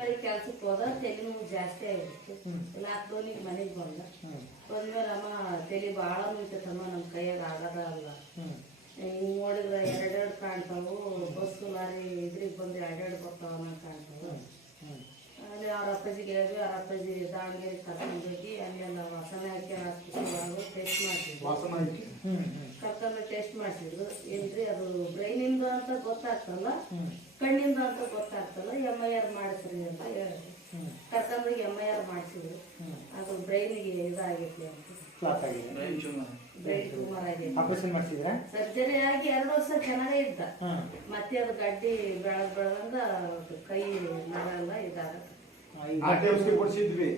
ಕಡೆ ಕೆಲ್ಸಕ್ಕೆ ಹೋದ ತಲೆ ನೋವು ಜಾಸ್ತಿ ಆಗಿತ್ತು. ಲಾಕ್ಡೌನಿಗೆ ಮನೆಗೆ ಬಂದ್ಮೇಲೆ ಅಮ್ಮ ತಲೆ ಭಾಳ ನೋಯ್ತಮ್ಮ, ನಮ್ಮ ಕೈಯಾಗ ಆಗದ ಅಲ್ಲ. ಹಿಂಗೆ ನೋಡಿದ್ರೆ ಎರಡೆರಡು ಕಾಣ್ತಾವು, ಬಸ್ಸು ಲಾರಿ ಇದ್ರಿಗೆ ಬಂದು ಎರಡೆರಡು ಬರ್ತಾವ ನಂಗೆ ಕಾಣ್ತಾವು. ಅಲ್ಲಿ ಅವ್ರ ಅಪ್ಪಾಜಿಗೆ ಹೇಳಿ ಅವ್ರ ಅಪ್ಪಾಜಿ ದಾವಣಗೆರೆ ಕರ್ಕೊಂಡು ಹೋಗಿ ಅಲ್ಲೆಲ್ಲ ವಾಸನೆ ಹಾಕಿ ಹಾಸ್ಪಿಟಲ್ ಟೆಸ್ಟ್ ಮಾಡ್ತಿದ್ರು. ಕರ್ಕೊಂಡು ಟೆಸ್ಟ್ ಮಾಡಿಸಿದ್ರು. ಏನ್ರಿ ಅದು ಬ್ರೈನಿಂದ ಅಂತ ಗೊತ್ತಾಗ್ತಲ್ಲ, ಕಣ್ಣಿಂದ ಅಂತ ಗೊತ್ತಾಗ್ತಲ್ಲ, MIR ಮಾಡಿಸ್ರಿ ಅಂತ ಹೇಳಿದ್ರು. ಕರ್ಕೊಂಡು MIR ಮಾಡಿಸಿದ್ರು. ಅದು ಬ್ರೈನಿಗೆ ಇದಾಗೈತಿ ಅಂತ, ಬ್ರೈನ್ ಟ್ಯೂಮರ್ ಆಗೈತಿ. ಸರ್ಜರಿ ಆಗಿ 2 ವರ್ಷ ಚೆನ್ನಾಗೇ ಇದ್ದ. ಮತ್ತೆ ಅದು ಗಡ್ಡಿ ಬೆಳದಂಗ ಕೈ ನರಲ್ಲ ಇದಾಗತ್ತೆ. ನಾಟಿ ಔಷಧಿ ಕೊಡಿಸಿದ್ವಿ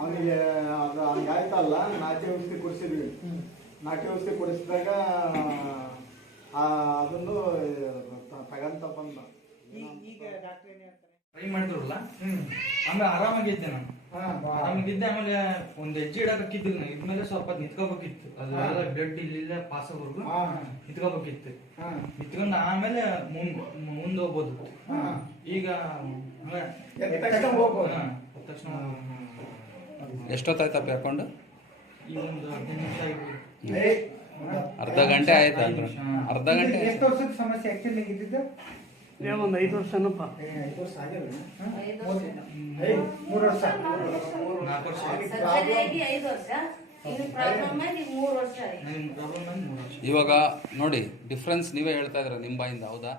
ಅವನಿಗೆ, ಅದು ಹಂಗಾಯ್ತಲ್ಲ, ನಾಟಿ ಔಷಧಿ ಕೊಡಿಸಿದ್ವಿ. ನಾಟಿ ಔಷಧಿ ಕೊಡಿಸಿದಾಗ ಅದನ್ನು ತಗಂತ ಬಂದ. ಈಗ ಡಾಕ್ಟರ್ ಟ್ರೈ ಮಾಡಿದ್ರಲ್ಲ, ಆಮೇಲೆ ಆರಾಮಾಗಿದ್ದೆ ನಾನು. ಆರಾಮಾಗಿದ್ದೆ. ಆಮೇಲೆ ಒಂದ್ ಹೆಜ್ಜೆ ಇಡಬೇಕಿದ್ದಿಲ್ಲ ನಾನು. ಇದ್ಮೇಲೆ ಸ್ವಲ್ಪ ನಿಂತ್ಕೋಬೇಕಿತ್ತು. ಅದೆಲ್ಲ ಬ್ಲಡ್ ಇಲ್ಲಿಂದ ಪಾಸ್ ಆಗೋರ್ಗು ನಿಂತ್ಕೋಬೇಕಿತ್ತು. ನಿಂತ್ಕೊಂಡು ಆಮೇಲೆ ಮುಂದೆ ಹೋಗ್ಬೋದು. ಈಗ ತಕ್ಷಣ ಎಷ್ಟೊತ್ತಾಯ್ತಪ್ಪ ಹಾಕೊಂಡು? ಈಗ ಒಂದು 15 ನಿಮಿಷ ಆಯ್ತು. ಅರ್ಧ ಗಂಟೆ ಆಯ್ತು. ಅರ್ಧ ಗಂಟೆ. ಎಷ್ಟು ವರ್ಷದ ಸಮಸ್ಯೆ ಆಕ್ಚುಲಿ ಇದ್ದಿದ್ದು? ಒಂದು 5 ವರ್ಷನಪ್ಪ. 5 ವರ್ಷ ಆಗಿಲ್ಲ. 3 ವರ್ಷ. 4 ವರ್ಷ ಸರ್ಜರಿ ಆಗಿ 5 ವರ್ಷ. ಇದು ಪ್ರಾಬ್ಲಮ್ ಆಗಿ 3 ವರ್ಷ ಆಯ್ತು. ಇವಾಗ ನೋಡಿ ಡಿಫ್ರೆನ್ಸ್ ನೀವೇ ಹೇಳ್ತಾ ಇದ್ರ ನಿಮ್ಮ ಬಾಯಿಂದ, ಹೌದಾ?